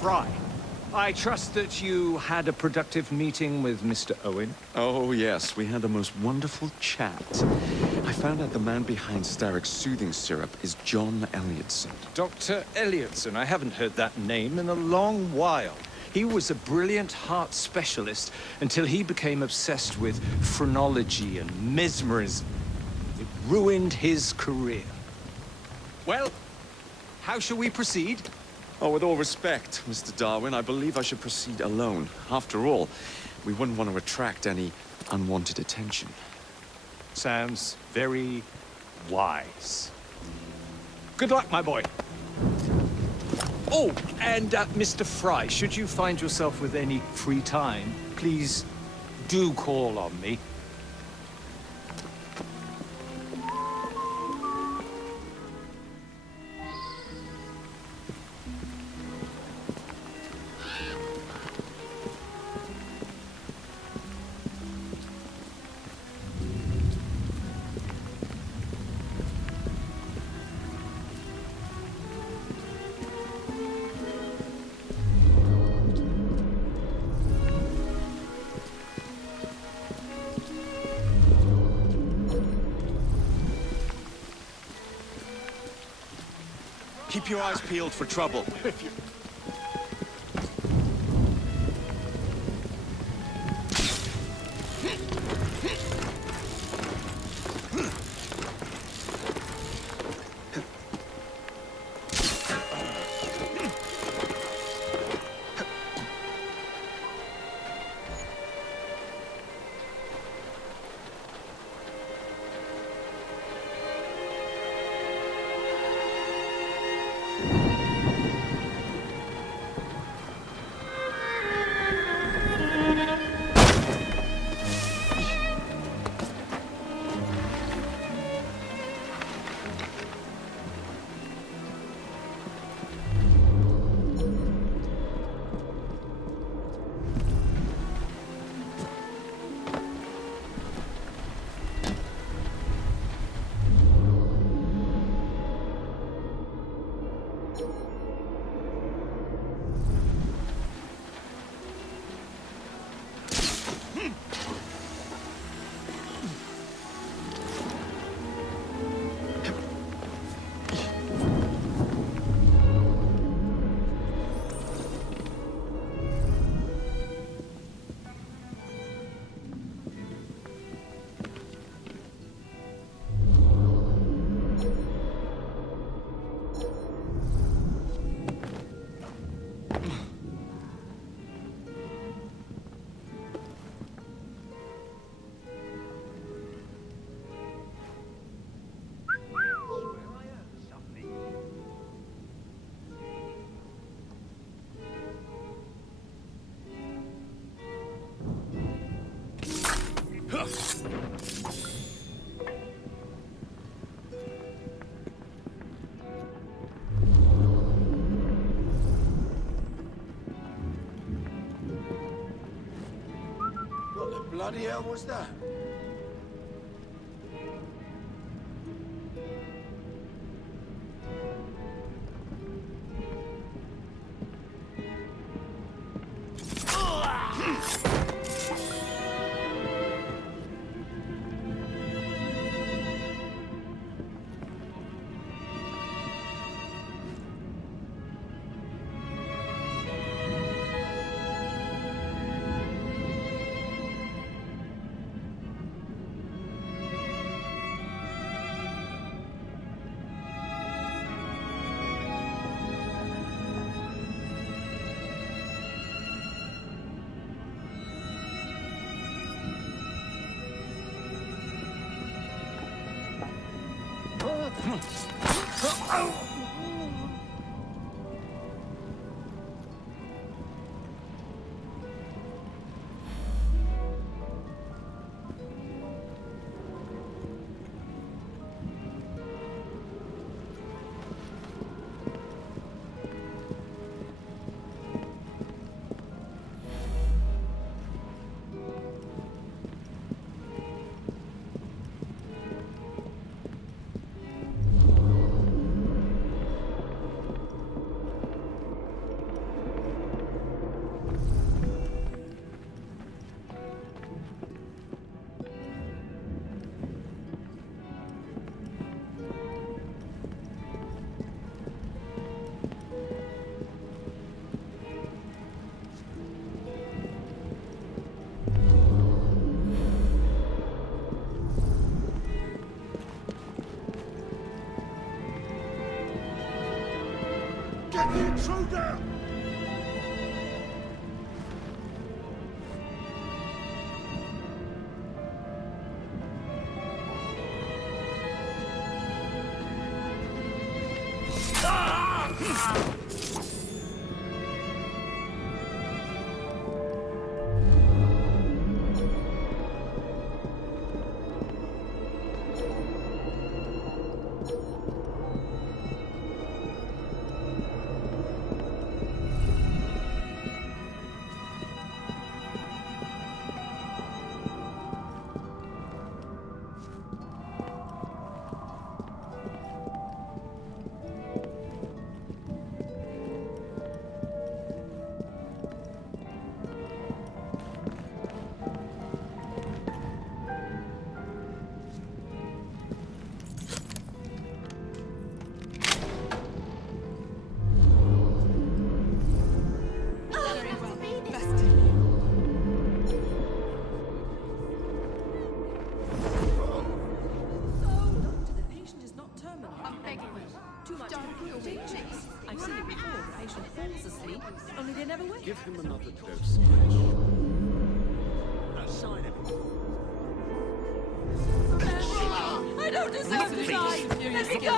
Fry. I trust that you had a productive meeting with Mr. Owen. Oh, yes. We had the most wonderful chat. I found out the man behind Starrick's soothing syrup is John Elliotson. Dr. Elliotson. I haven't heard that name in a long while. He was a brilliant heart specialist until he became obsessed with phrenology and mesmerism. It ruined his career. Well, how shall we proceed? Oh, with all respect, Mr. Darwin, I believe I should proceed alone. After all, we wouldn't want to attract any unwanted attention. Sounds very wise. Good luck, my boy. Oh, and Mr. Fry, should you find yourself with any free time, please do call on me. Keep your eyes peeled for trouble. What the bloody hell was that? intruder! I've seen it before. The patient falls asleep, only they never wake. Give him another dose, Mitch. No sign of him. I don't deserve to die! Let me go!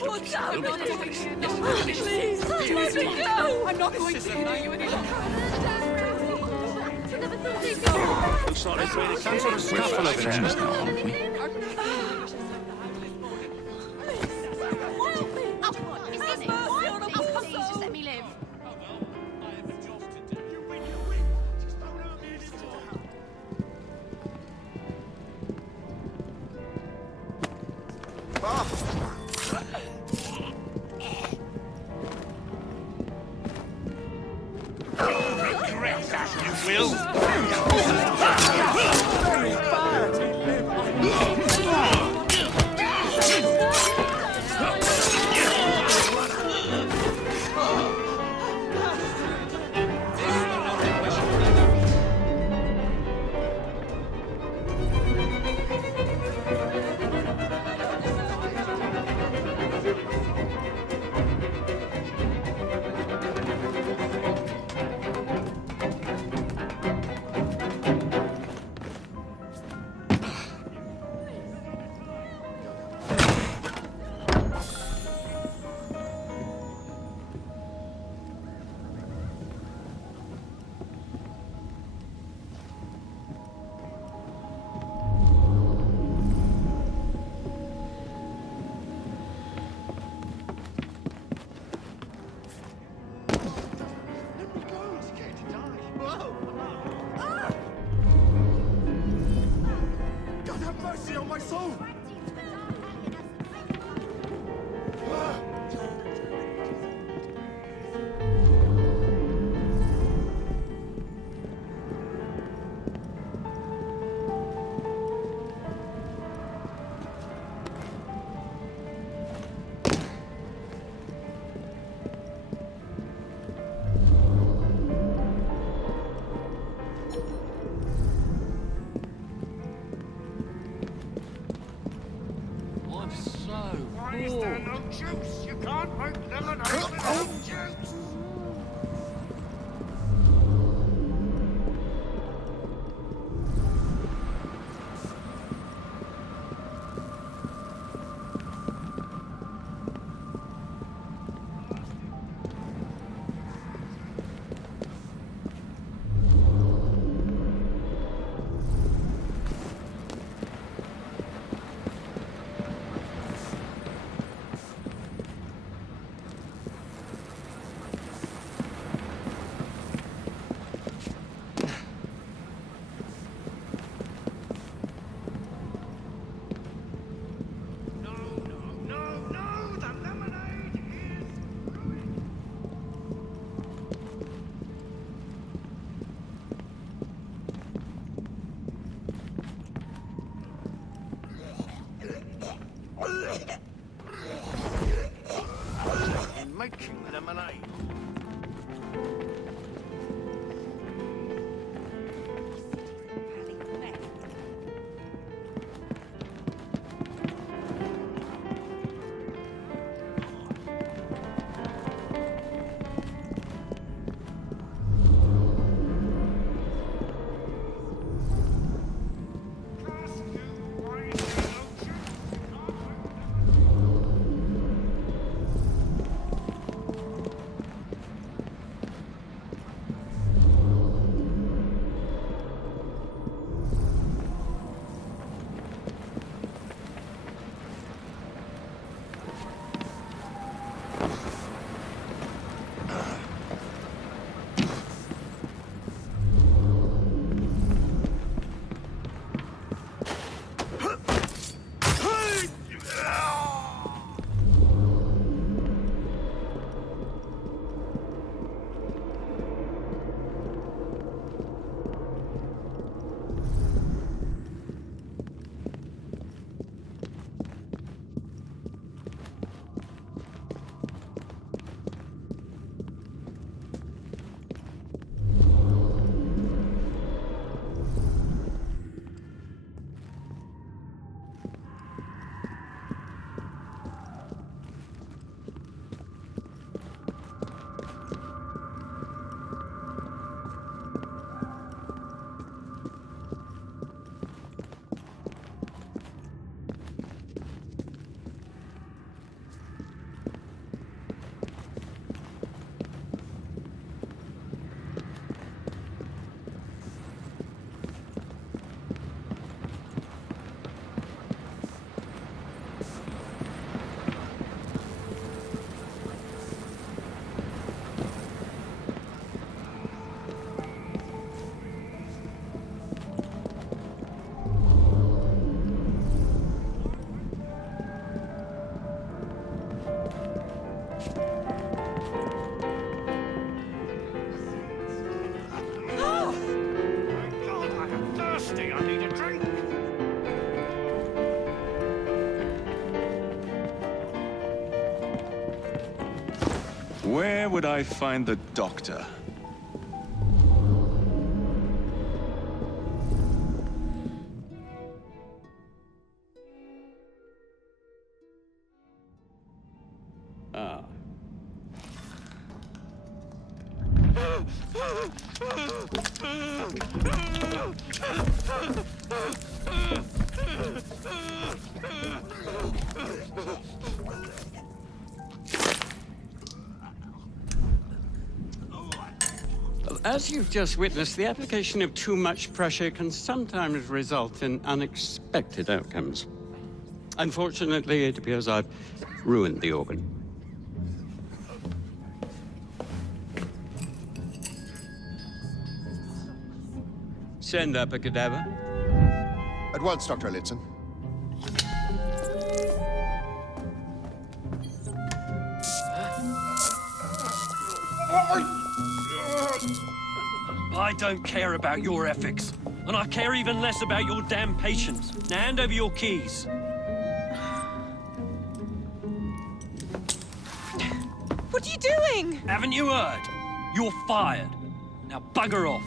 What's up? Please, let me go! I'm not going to kill you any longer. Looks like they've made some sort of We're full of interest now, aren't we? Please, just let me live. regret that, you will. God have mercy on my soul! I'm so Why is there no juice? You can't make lemonade without juice! In making lemonade. Where would I find the doctor? Ah. As you've just witnessed, the application of too much pressure can sometimes result in unexpected outcomes. Unfortunately, it appears I've ruined the organ. Send up a cadaver. At once, Dr. Litson. I don't care about your ethics, and I care even less about your damn patience. Now hand over your keys. What are you doing? Haven't you heard? You're fired. Now bugger off.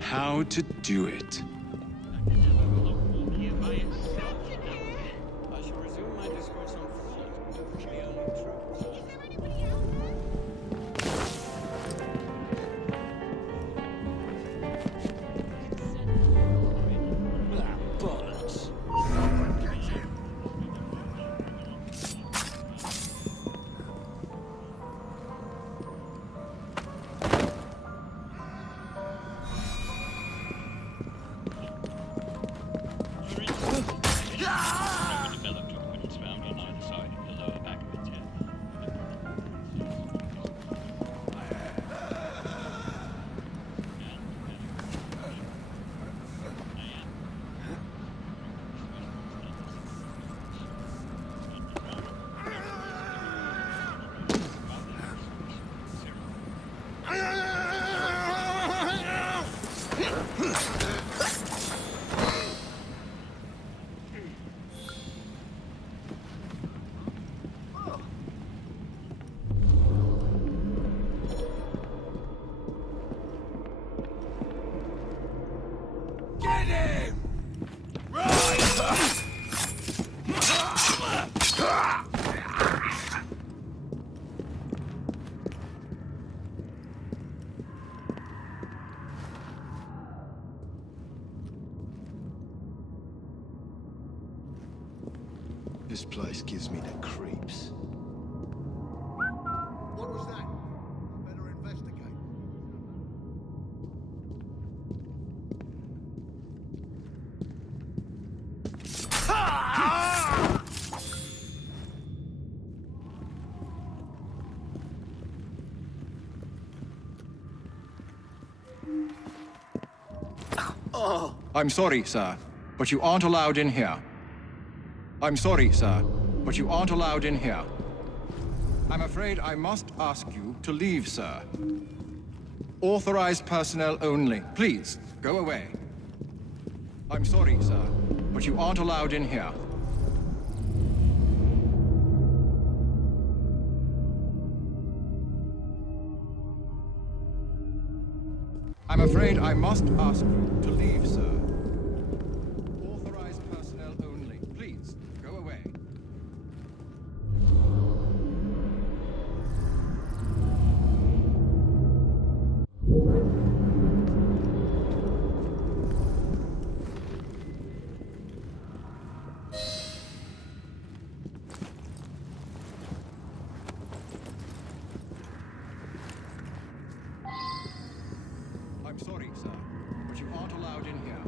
How to do it. I shall resume my discourse on fraud, the only truth. Bollocks. This place gives me the creeps. What was that? Better investigate. I'm sorry, sir, but you aren't allowed in here. I'm sorry, sir, but you aren't allowed in here. I'm afraid I must ask you to leave, sir. Authorized personnel only. Please, go away. I'm sorry, sir, but you aren't allowed in here. I'm afraid I must ask you to leave, sir. Authorized personnel only. Please, go away. I'm sorry, sir, but you aren't allowed in here.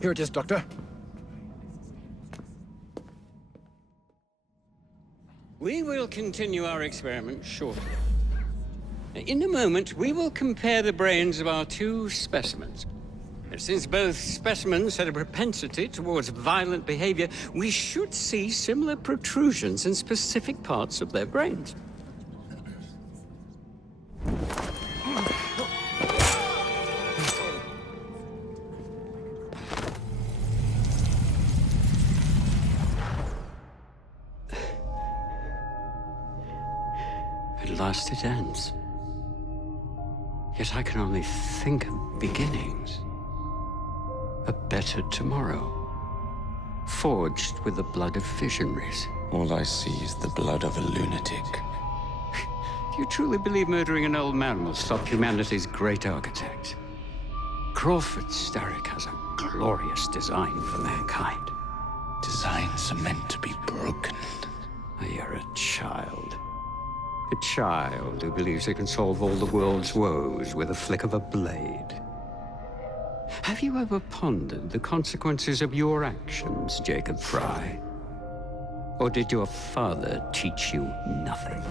Here it is, Doctor. We will continue our experiment shortly. In a moment, we will compare the brains of our two specimens. Since both specimens had a propensity towards violent behavior, we should see similar protrusions in specific parts of their brains. At last it ends. Yet I can only think of beginnings. A better tomorrow, forged with the blood of visionaries. All I see is the blood of a lunatic. Do you truly believe murdering an old man will stop humanity's great architect? Crawford Starrick has a glorious design for mankind. Designs are meant to be broken. You're a child. A child who believes he can solve all the world's woes with a flick of a blade. Have you ever pondered the consequences of your actions, Jacob Fry? Or did your father teach you nothing?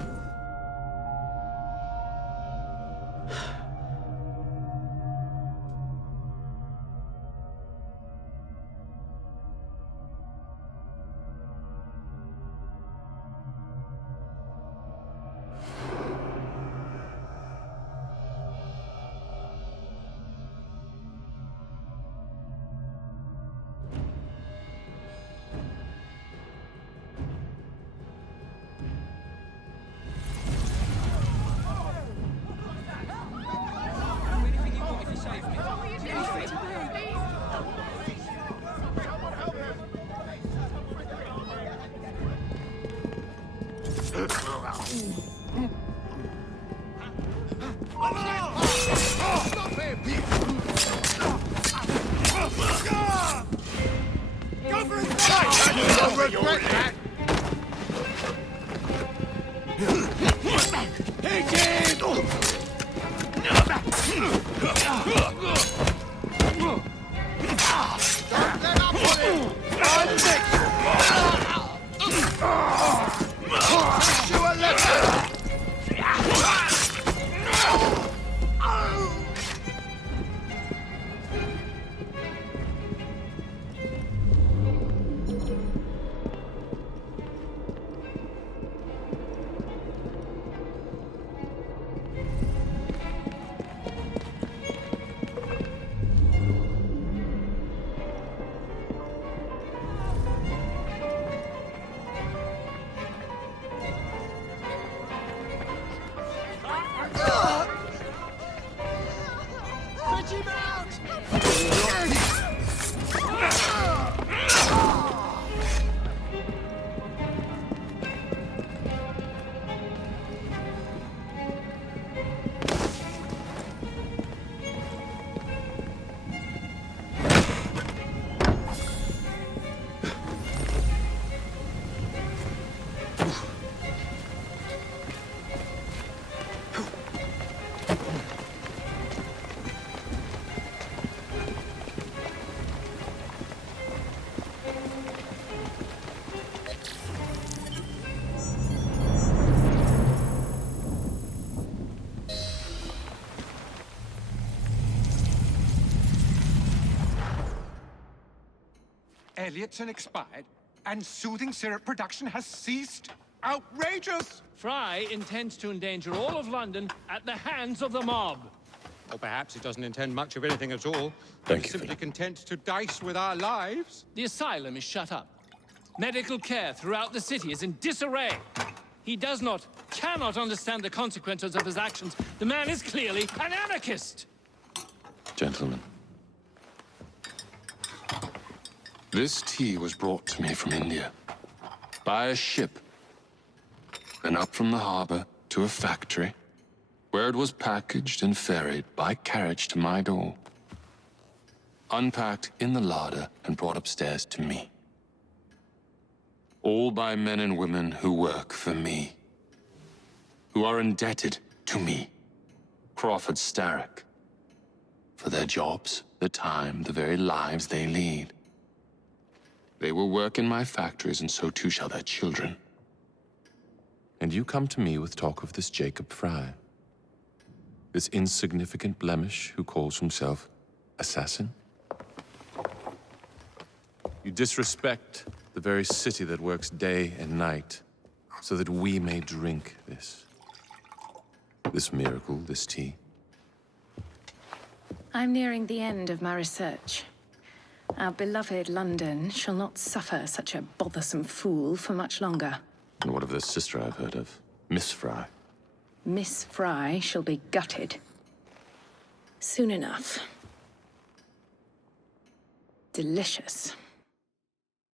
Elliotson expired, and soothing syrup production has ceased? Outrageous! Fry intends to endanger all of London at the hands of the mob. Or perhaps he doesn't intend much of anything at all. Thank He's you, simply Philip. content to dice with our lives. The asylum is shut up. Medical care throughout the city is in disarray. He cannot understand the consequences of his actions. The man is clearly an anarchist! Gentlemen, this tea was brought to me from India by a ship, and up from the harbor to a factory, where it was packaged and ferried by carriage to my door, unpacked in the larder and brought upstairs to me. All by men and women who work for me, who are indebted to me, Crawford Starrick, for their jobs the time, the very lives they lead. They will work in my factories, and so too shall their children. And you come to me with talk of this Jacob Fry, this insignificant blemish who calls himself assassin? You disrespect the very city that works day and night so that we may drink this miracle, this tea. I'm nearing the end of my research. Our beloved London shall not suffer such a bothersome fool for much longer. And what of the sister I've heard of, Miss Fry? Miss Fry shall be gutted. Soon enough. Delicious.